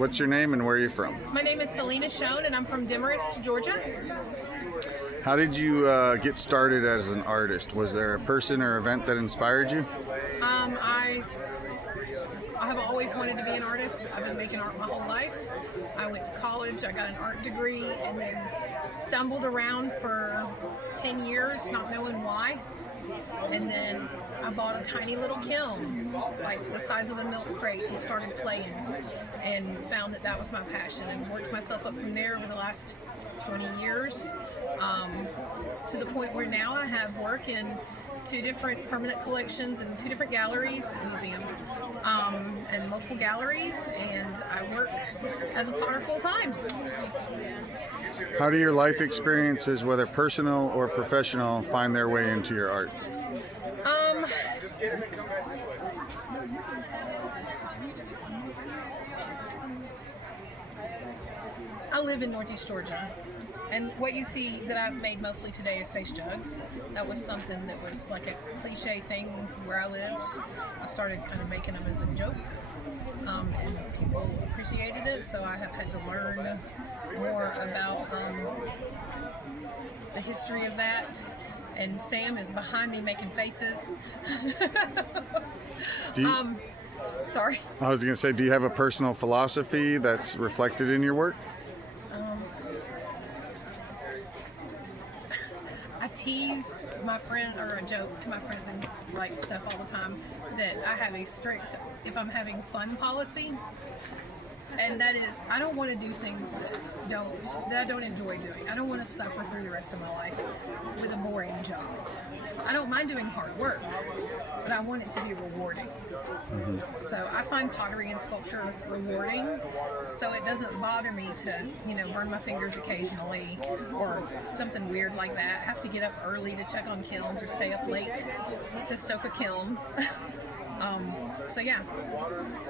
What's your name and where are you from? My name is Selena Schoen, and I'm from Demarest, Georgia. How did you get started as an artist? Was there a person or event that inspired you? I have always wanted to be an artist. I've been making art my whole life. I went to college, I got an art degree, and then stumbled around for 10 years not knowing why. And then I bought a tiny little kiln, like the size of a milk crate, and started playing, and found that was my passion, and worked myself up from there over the last 20 years, to the point where now I have work in 2 different permanent collections and 2 different galleries, museums, and multiple galleries, and I work as a potter full time. How do your life experiences, whether personal or professional, find their way into your art? I live in Northeast Georgia, and what you see that I've made mostly today is face jugs. That was something that was like a cliche thing where I lived. I started kind of making them as a joke, and people appreciated it, so I have had to learn more about the history of that. And Sam is behind me making faces. Sorry. I was going to say, do you have a personal philosophy that's reflected in your work? I tease my friend, or a joke to my friends and like stuff all the time, that I have a strict, if I'm having fun policy. And that is, I don't want to do things that I don't enjoy doing. I don't want to suffer through the rest of my life with a boring job. I don't mind doing hard work, but I want it to be rewarding. Mm-hmm. So I find pottery and sculpture rewarding, so it doesn't bother me to, burn my fingers occasionally or something weird like that. Have to get up early to check on kilns or stay up late to stoke a kiln. So yeah,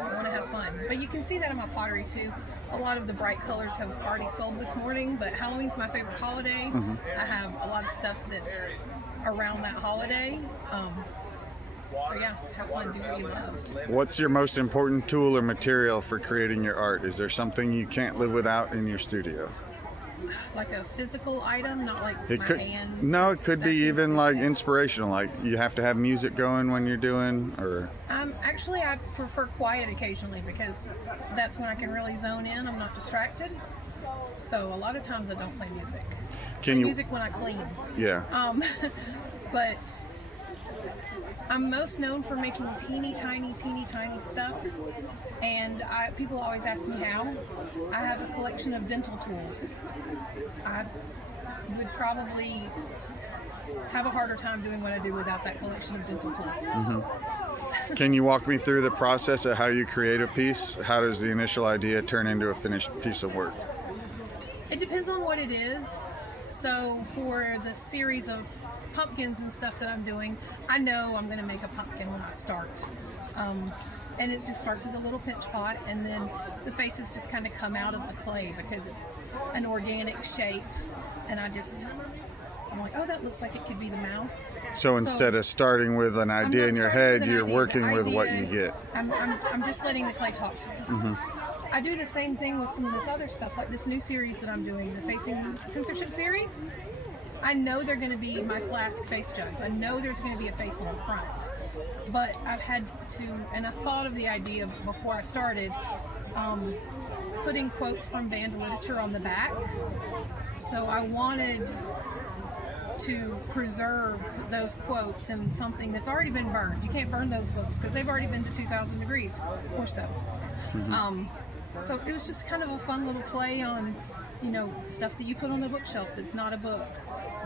I want to have fun. But you can see that in my pottery too. A lot of the bright colors have already sold this morning, but Halloween's my favorite holiday. Mm-hmm. I have a lot of stuff that's around that holiday. So yeah, have fun, do what you love. What's your most important tool or material for creating your art? Is there something you can't live without in your studio? Like a physical item, not like hands? No, it could be even like inspirational, like you have to have music going when you're doing, or... Actually, I prefer quiet occasionally because that's when I can really zone in. I'm not distracted. So a lot of times I don't play music. Music when I clean. Yeah. But I'm most known for making teeny tiny stuff, and people always ask me how. I have a collection of dental tools. I would probably have a harder time doing what I do without that collection of dental tools. Mm-hmm. Can you walk me through the process of how you create a piece? How does the initial idea turn into a finished piece of work? It depends on what it is. So for the series of pumpkins and stuff that I'm doing, I know I'm going to make a pumpkin when I start. And it just starts as a little pinch pot, and then the faces just kind of come out of the clay because it's an organic shape, and I'm like, oh, that looks like it could be the mouth. So instead of starting with an idea in your head, you're working with what you get. I'm just letting the clay talk to me. Mm-hmm. I do the same thing with some of this other stuff, like this new series that I'm doing, the Facing Censorship series. I know they're going to be my flask face jugs. I know there's going to be a face on the front. But I've had to, and I thought of the idea before I started, putting quotes from banned literature on the back. So I wanted to preserve those quotes in something that's already been burned. You can't burn those books because they've already been to 2,000 degrees or so. Mm-hmm. So it was just kind of a fun little play on, stuff that you put on the bookshelf that's not a book,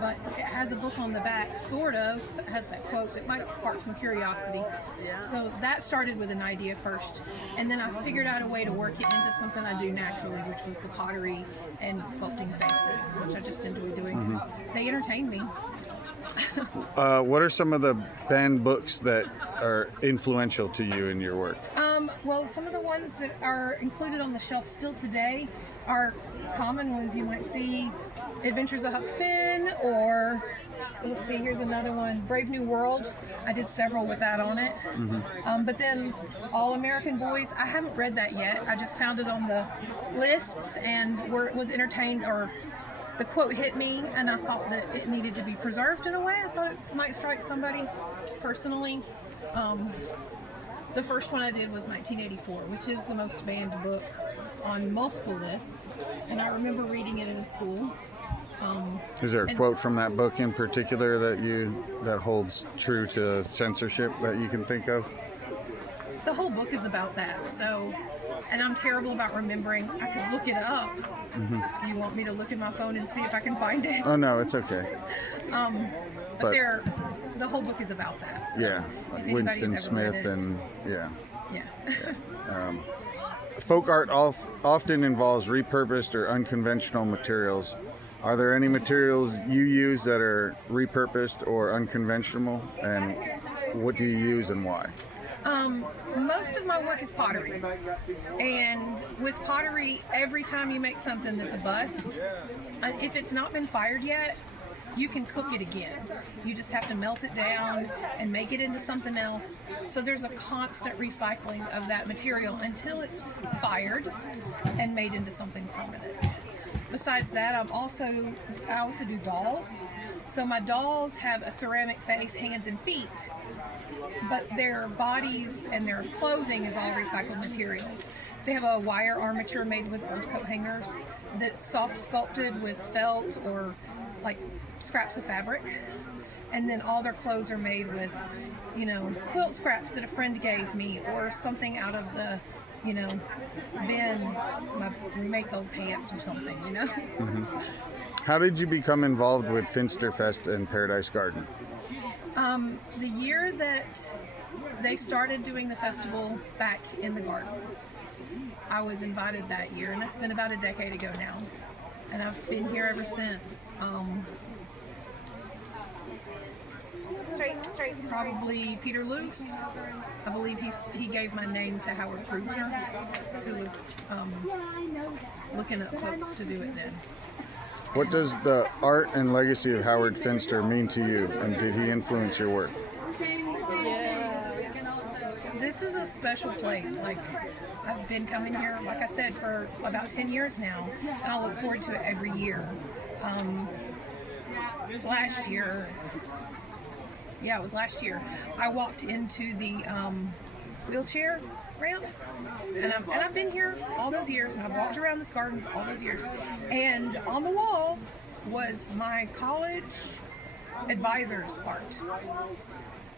but it has a book on the back, sort of, has that quote that might spark some curiosity. So that started with an idea first, and then I figured out a way to work it into something I do naturally, which was the pottery and sculpting faces, which I just enjoy doing because they entertain me. What are some of the banned books that are influential to you in your work? Well, some of the ones that are included on the shelf still today are common ones you might see. Adventures of Huck Finn, or let's see, here's another one, Brave New World. I did several with that on it. But then All American Boys, I haven't read that yet. I just found it on the lists and was entertained, or the quote hit me, and I thought that it needed to be preserved in a way. I thought it might strike somebody personally. The first one I did was 1984, which is the most banned book on multiple lists, and I remember reading it in school. Is there a quote from that book in particular that holds true to censorship that you can think of? The whole book is about that, so, and I'm terrible about remembering. I could look it up. Do you want me to look at my phone and see if I can find it? Oh no, it's okay. But the whole book is about that. So yeah, like Winston Smith and yeah. Folk art often involves repurposed or unconventional materials. Are there any materials you use that are repurposed or unconventional, and what do you use and why? Most of my work is pottery, and with pottery, every time you make something that's a bust, if it's not been fired yet, you can cook it again. You just have to melt it down and make it into something else. So there's a constant recycling of that material until it's fired and made into something permanent. Besides that, I also do dolls. So my dolls have a ceramic face, hands, and feet, but their bodies and their clothing is all recycled materials. They have a wire armature made with old coat hangers that's soft sculpted with felt or like scraps of fabric, and then all their clothes are made with, quilt scraps that a friend gave me, or something out of the, bin, my roommate's old pants or something, How did you become involved with Finster Fest and Paradise Garden? The year that they started doing the festival back in the gardens, I was invited that year, and it's been about a decade ago now, and I've been here ever since. Probably Peter Luce. I believe he gave my name to Howard Krusner, who was looking at folks to do it then. What does the art and legacy of Howard Finster mean to you, and did he influence your work? This is a special place. Like, I've been coming here, like I said, for about 10 years now, and I look forward to it every year. Last year, it was last year, I walked into the wheelchair ramp, and I've been here all those years, and I've walked around this gardens all those years, and on the wall was my college advisor's art,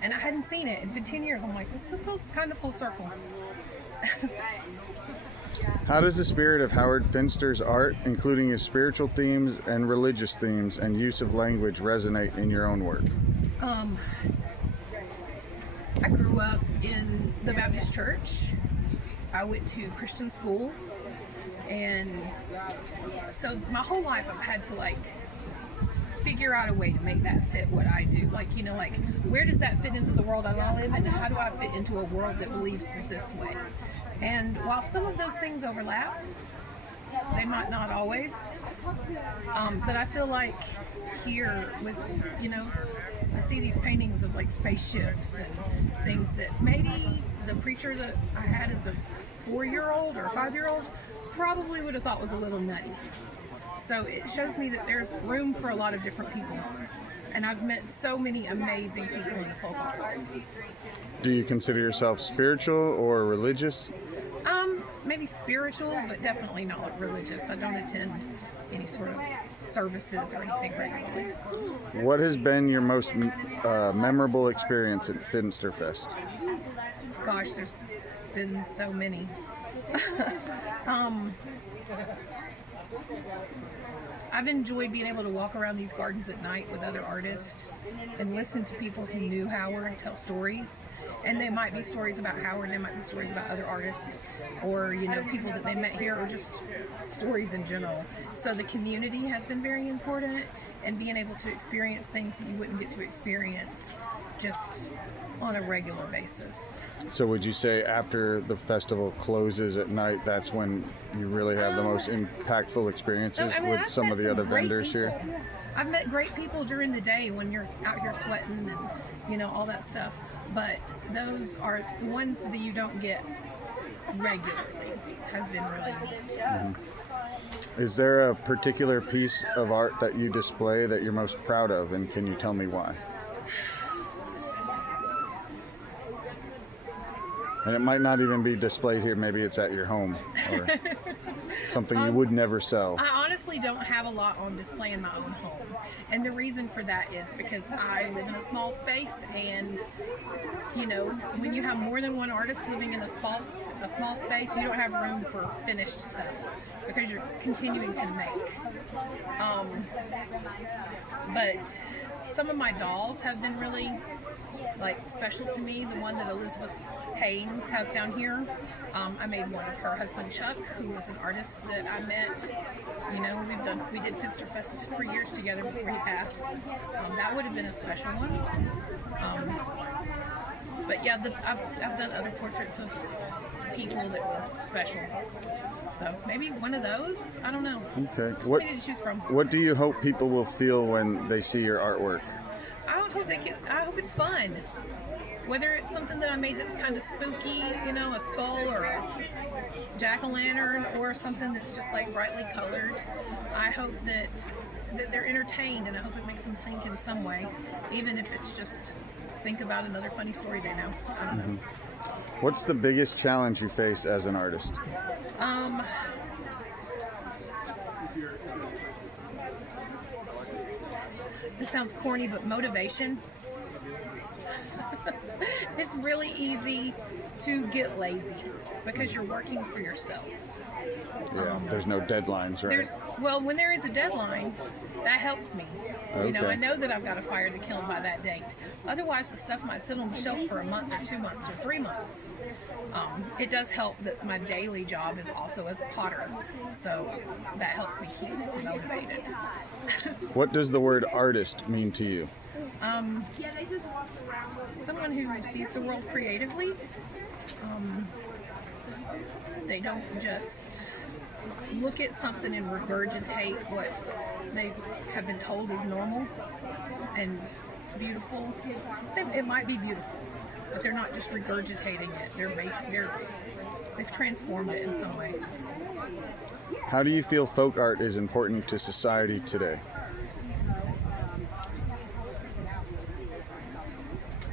and I hadn't seen it. It's been 10 years. I'm like, this feels kind of full circle. How does the spirit of Howard Finster's art, including his spiritual themes and religious themes and use of language, resonate in your own work? I grew up in the Baptist church. I went to Christian school, and so my whole life I've had to figure out a way to make that fit what I do. Where does that fit into the world I live in, and how do I fit into a world that believes this way? And while some of those things overlap, they might not always, but I feel like here with, I see these paintings of spaceships and things that maybe the preacher that I had as a 4-year-old or a 5-year-old probably would have thought was a little nutty. So it shows me that there's room for a lot of different people. And I've met so many amazing people in the folk art. Do you consider yourself spiritual or religious? Maybe spiritual, but definitely not religious. I don't attend any sort of services or anything regularly. What has been your most memorable experience at Finster Fest? Gosh, there's been so many. I've enjoyed being able to walk around these gardens at night with other artists and listen to people who knew Howard tell stories. And they might be stories about Howard, they might be stories about other artists, or people that they met here, or just stories in general. So the community has been very important, and being able to experience things that you wouldn't get to experience just on a regular basis. So would you say after the festival closes at night, that's when you really have the most impactful experiences with I've some met of the other great vendors people. here? I've met great people during the day when you're out here sweating and, all that stuff. But those are the ones that you don't get regularly, have been really neat. Is there a particular piece of art that you display that you're most proud of, and can you tell me why? And it might not even be displayed here. Maybe it's at your home or something you would never sell. I honestly don't have a lot on display in my own home. And the reason for that is because I live in a small space, and when you have more than one artist living in a small space, you don't have room for finished stuff because you're continuing to make. But some of my dolls have been really special to me. The one that Elizabeth Haynes has down here, I made one of her husband Chuck, who was an artist that I met. We did Finster Fest for years together before he passed. That would have been a special one. But yeah, I've done other portraits of people that were special. So maybe one of those. I don't know. Okay. Just many to choose from. What do you hope people will feel when they see your artwork? I hope it's fun. Whether it's something that I made that's kind of spooky, a skull or a jack-o'-lantern, or something that's just brightly colored, I hope that they're entertained, and I hope it makes them think in some way, even if it's just think about another funny story they know. I don't know. What's the biggest challenge you face as an artist? This sounds corny, but motivation. It's really easy to get lazy because you're working for yourself. Yeah, there's no deadlines, right? When there is a deadline, that helps me. Okay. I know that I've got to fire the kiln by that date. Otherwise, the stuff might sit on the shelf for a month or 2 months or 3 months. It does help that my daily job is also as a potter, so that helps me keep motivated. What does the word artist mean to you? Someone who sees the world creatively. They don't just look at something and regurgitate what they have been told is normal and beautiful. It might be beautiful, but they're not just regurgitating it. They've transformed it in some way. How do you feel folk art is important to society today?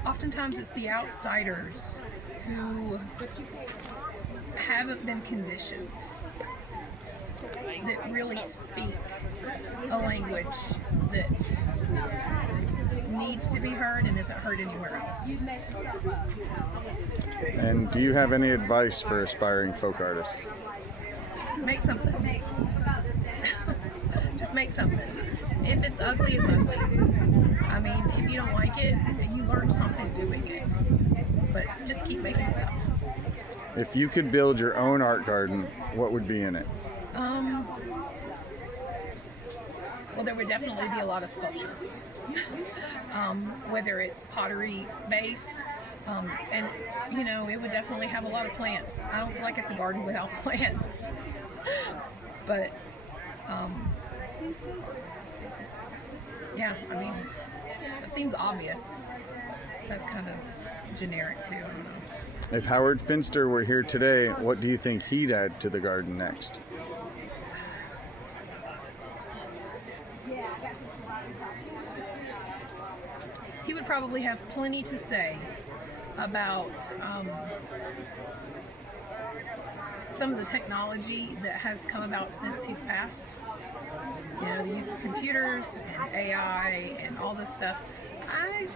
Oftentimes it's the outsiders who haven't been conditioned that really speak a language that needs to be heard and isn't heard anywhere else. And do you have any advice for aspiring folk artists? Make something. Just make something. If it's ugly, it's ugly. I mean, if you don't like it, you learn something doing it. But just keep making stuff. If you could build your own art garden, what would be in it? Well, there would definitely be a lot of sculpture. Whether it's pottery based, and it would definitely have a lot of plants. I don't feel like it's a garden without plants. But yeah, I mean, it seems obvious. That's kind of generic too. I don't know. If Howard Finster were here today, what do you think he'd add to the garden next? He would probably have plenty to say about some of the technology that has come about since he's passed. The use of computers and AI and all this stuff. I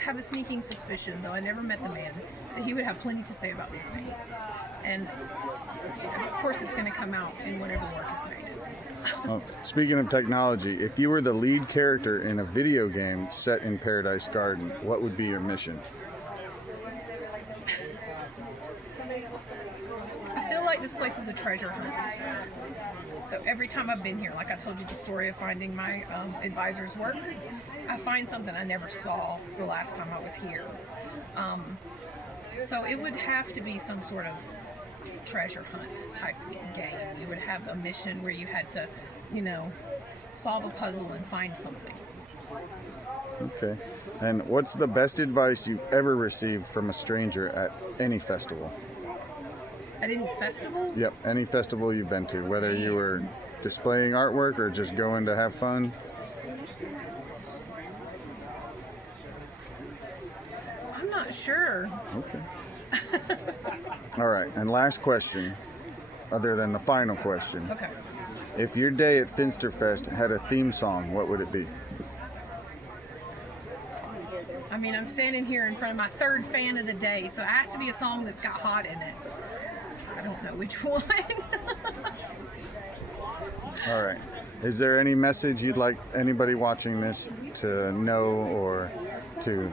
have a sneaking suspicion, though I never met the man, that he would have plenty to say about these things. And of course it's going to come out in whatever work is made. Well, speaking of technology, if you were the lead character in a video game set in Paradise Garden, what would be your mission? I feel like this place is a treasure hunt. So every time I've been here, like I told you the story of finding my advisor's work, I find something I never saw the last time I was here. So it would have to be some sort of treasure hunt type game. You would have a mission where you had to, solve a puzzle and find something. Okay. And what's the best advice you've ever received from a stranger at any festival? At any festival? Yep, any festival you've been to, whether you were displaying artwork or just going to have fun. I'm not sure. Okay. All right, and last question, other than the final question. Okay. If your day at Finster Fest had a theme song, what would it be? I mean, I'm standing here in front of my third fan of the day, so it has to be a song that's got hot in it. I don't know which one. All right. Is there any message you'd like anybody watching this to know, or to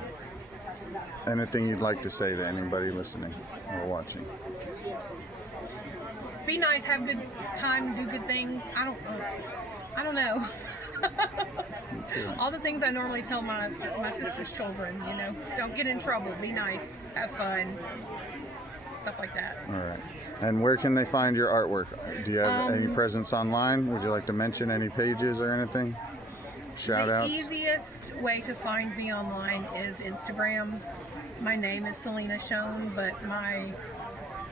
anything you'd like to say to anybody listening or watching? Be nice, have a good time, do good things. I don't know. All the things I normally tell my sister's children, don't get in trouble, be nice, have fun, stuff like that. All right. And where can they find your artwork? Do you have any presence online? Would you like to mention any pages or anything? Shout outs? The easiest way to find me online is Instagram. My name is Selena Schoen, but my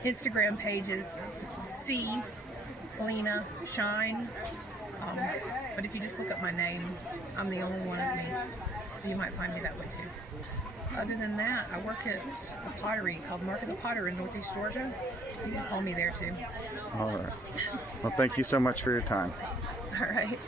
Instagram page is C. Lena Shine. But if you just look up my name, I'm the only one of me. So you might find me that way too. Other than that, I work at a pottery called Market the Potter in Northeast Georgia. You can call me there too. All right. Well, thank you so much for your time. All right.